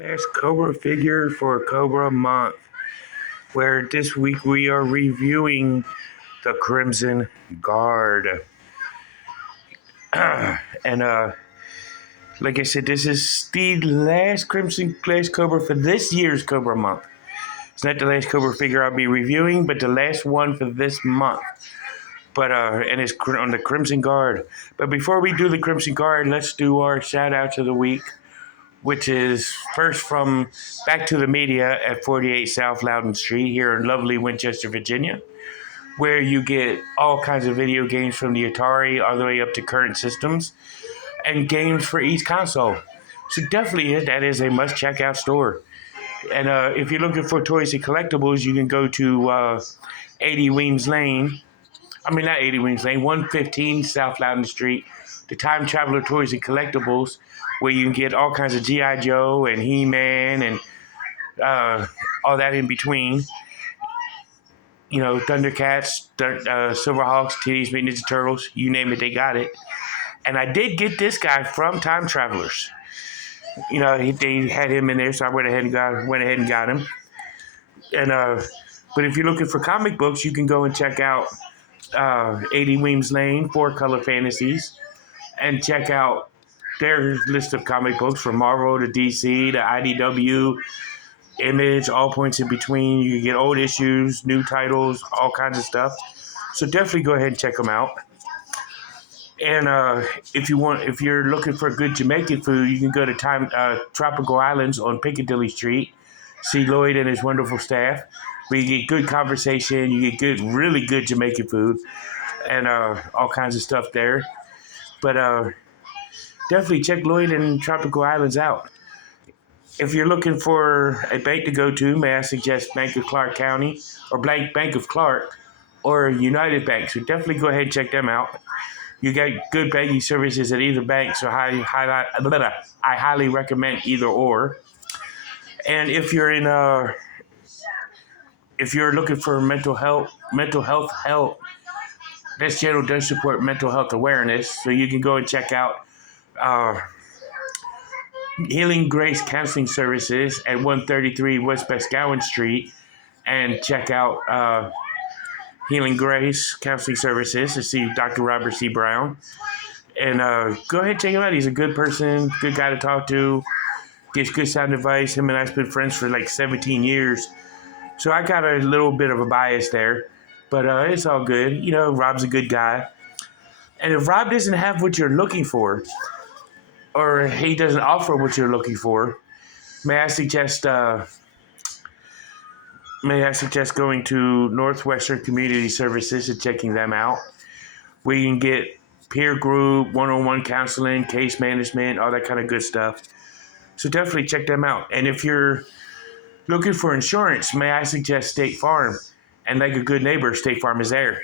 Last Cobra figure for Cobra Month, where this week we are reviewing the Crimson Guard. and like I said, this is the last last Cobra for this year's Cobra Month. It's not the last Cobra figure I'll be reviewing, but the last one for this month. But and it's on the Crimson Guard. But before we do the Crimson Guard, let's do our shout outs of the week, which is first from Back to the Media at 48 South Loudon Street here in lovely Winchester, Virginia, where you get all kinds of video games from the Atari all the way up to current systems and games for each console. So definitely that is a must check out store. And if you're looking for toys and collectibles, you can go to 80 Weems Lane. I mean, not 80 Weems Lane, 115 South Loudon Street, the Time Traveler Toys and Collectibles, where you can get all kinds of G.I. Joe and He-Man and all that in between. You know, Thundercats, Silverhawks, Teenage Mutant Ninja Turtles, you name it, they got it. And I did get this guy from Time Travelers. You know, they had him in there, so I went ahead and got him. And but if you're looking for comic books, you can go and check out 80 Weems Lane, 4-Color Fantasies, and check out their list of comic books from Marvel to DC to IDW, Image, all points in between. You can get old issues, new titles, all kinds of stuff. So definitely go ahead and check them out. And if you're looking for good Jamaican food, you can go to Tropical Islands on Piccadilly Street. See Lloyd and his wonderful staff. Where you get good conversation, you get really good Jamaican food, and all kinds of stuff there. But definitely check Lloyd and Tropical Islands out. If you're looking for a bank to go to, may I suggest Bank of Clark County or Bank of Clark or United Bank. So definitely go ahead and check them out. You get good banking services at either bank, so I highly recommend either or. And if you're looking for mental health help, this channel does support mental health awareness, so you can go and check out Healing Grace Counseling Services at 133 West Bascowan Street, and check out Healing Grace Counseling Services to see Dr. Robert C. Brown. And go ahead and check him out. He's a good person, good guy to talk to, gives good sound advice. Him and I have been friends for like 17 years. So I got a little bit of a bias there, but it's all good. You know, Rob's a good guy. And if Rob doesn't have what you're looking for, or he doesn't offer what you're looking for, may I suggest going to Northwestern Community Services and checking them out, where you can get peer group, one-on-one counseling, case management, all that kind of good stuff. So definitely check them out. And if you're looking for insurance, may I suggest State Farm? And like a good neighbor, State Farm is there.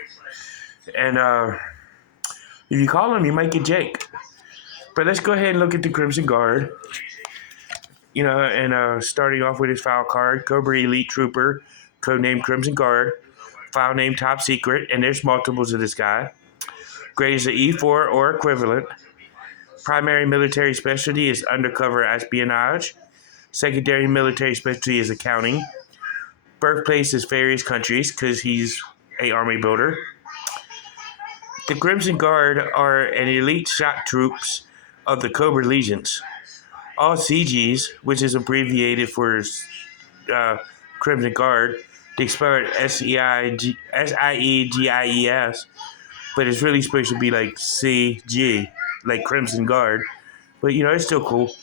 And if you call them, you might get Jake. But let's go ahead and look at the Crimson Guard. You know, and starting off with his file card, Cobra Elite Trooper, codename Crimson Guard, file name Top Secret, and there's multiples of this guy. Grade is an E4 or equivalent. Primary military specialty is undercover espionage. Secondary military specialty is accounting. Birthplace is various countries because he's an army builder. The Crimson Guard are an elite shock troops of the Cobra Legions. All CGs, which is abbreviated for Crimson Guard, they spell it SIEGIES, but it's really supposed to be like CG, like Crimson Guard. But you know, it's still cool.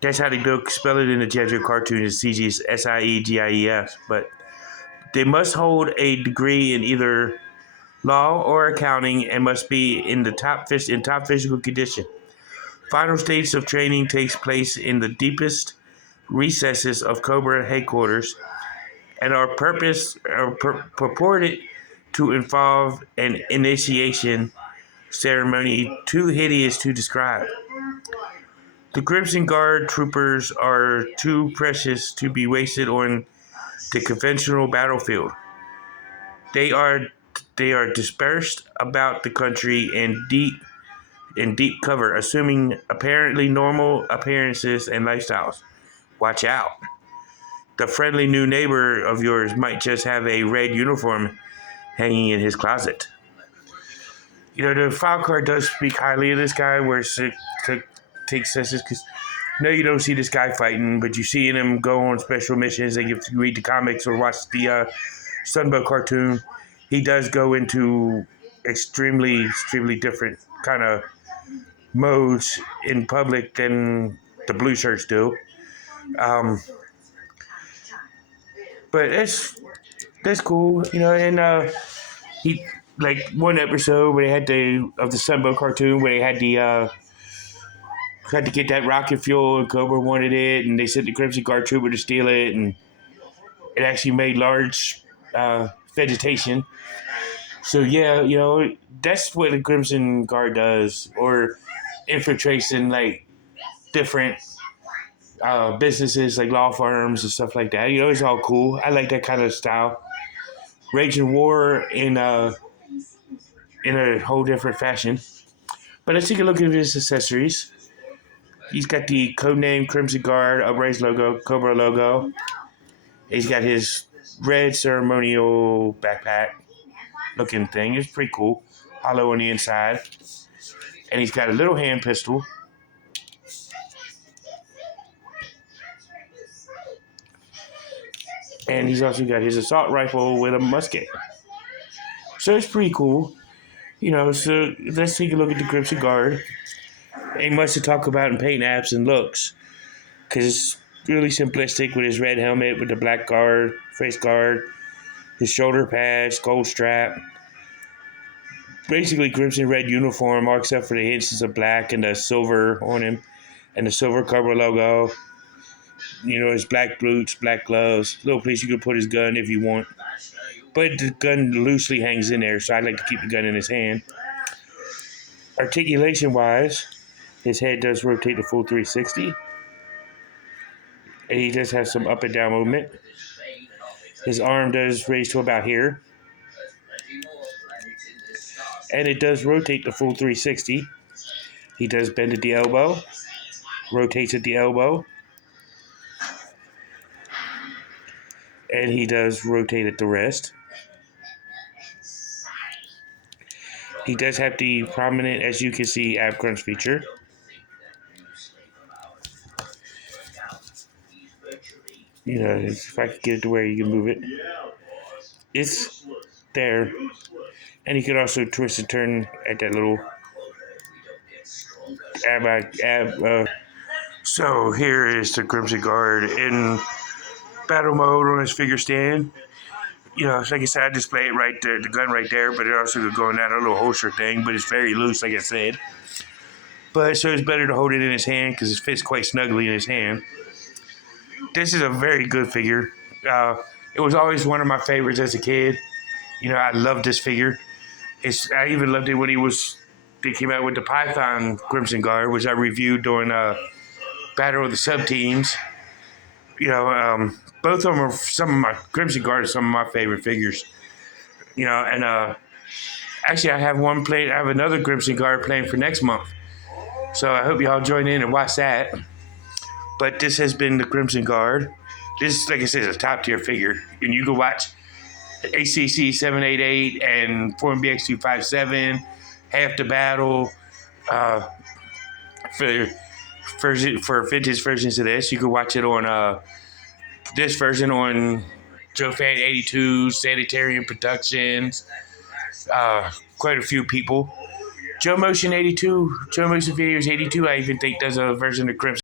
That's how they spell it in the Jesuit cartoon. Is CG is SIEGIES. But they must hold a degree in either law or accounting and must be in top physical condition. Final stage of training takes place in the deepest recesses of Cobra headquarters and are purported to involve an initiation ceremony too hideous to describe. The Crimson Guard troopers are too precious to be wasted on the conventional battlefield. They are dispersed about the country in deep cover, assuming apparently normal appearances and lifestyles. watch out. The friendly new neighbor of yours might just have a red uniform hanging in his closet. The file card does speak highly of this guy, where it takes this because no, you don't see this guy fighting, but you see him go on special missions. Like if you read the comics or watch the Sunbow cartoon, he does go into extremely different kind of modes in public than the blue shirts do. But that's cool, and he like one episode where they had the Sunbow cartoon where they had to get that rocket fuel and Cobra wanted it and they sent the Crimson Guard trooper to steal it and it actually made large vegetation. So yeah, that's what the Crimson Guard does, or infiltrates in like different businesses like law firms and stuff like that. It's all cool. I like that kind of style. Raging war in a whole different fashion. But let's take a look at his accessories. He's got the codename Crimson Guard upraised logo, Cobra logo. He's got his red ceremonial backpack looking thing. It's pretty cool. Hollow on the inside. And he's got a little hand pistol. And he's also got his assault rifle with a musket. So it's pretty cool. So let's take a look at the Crimson Guard. Ain't much to talk about in paint apps and looks. Because it's really simplistic with his red helmet, with the black guard, face guard, his shoulder pads, gold strap. Basically crimson red uniform, all except for the hints of black and the silver on him. And the silver Cobra logo. His black boots, black gloves. Little place you can put his gun if you want. But the gun loosely hangs in there, so I like to keep the gun in his hand. Articulation-wise, his head does rotate the full 360. And he does have some up and down movement. His arm does raise to about here. And it does rotate the full 360. He does bend at the elbow. Rotates at the elbow. And he does rotate at the wrist. He does have the prominent, as you can see, ab crunch feature. If I could get it to where you can move it. It's there. And you can also twist and turn at that little ab. So here is the Crimson Guard in battle mode on his figure stand. Like I said, I display it right there, the gun right there, but it also could go in that little holster thing, but it's very loose, like I said. But so it's better to hold it in his hand because it fits quite snugly in his hand. This is a very good figure. It was always one of my favorites as a kid. I loved this figure. I even loved it when they came out with the Python Crimson Guard, which I reviewed during Battle of the Sub-Teams. Both of them are some of my Crimson Guard are some of my favorite figures. And actually I have another Crimson Guard playing for next month. So I hope y'all join in and watch that. But this has been the Crimson Guard. This, like I said, is a top tier figure. And you can watch ACC 788 and Foreign BX 257, Half the Battle. For vintage versions of this, you can watch it on this version on Joe Fan 82, Sanitarium Productions, quite a few people. Joe Motion Videos 82, I even think does a version of Crimson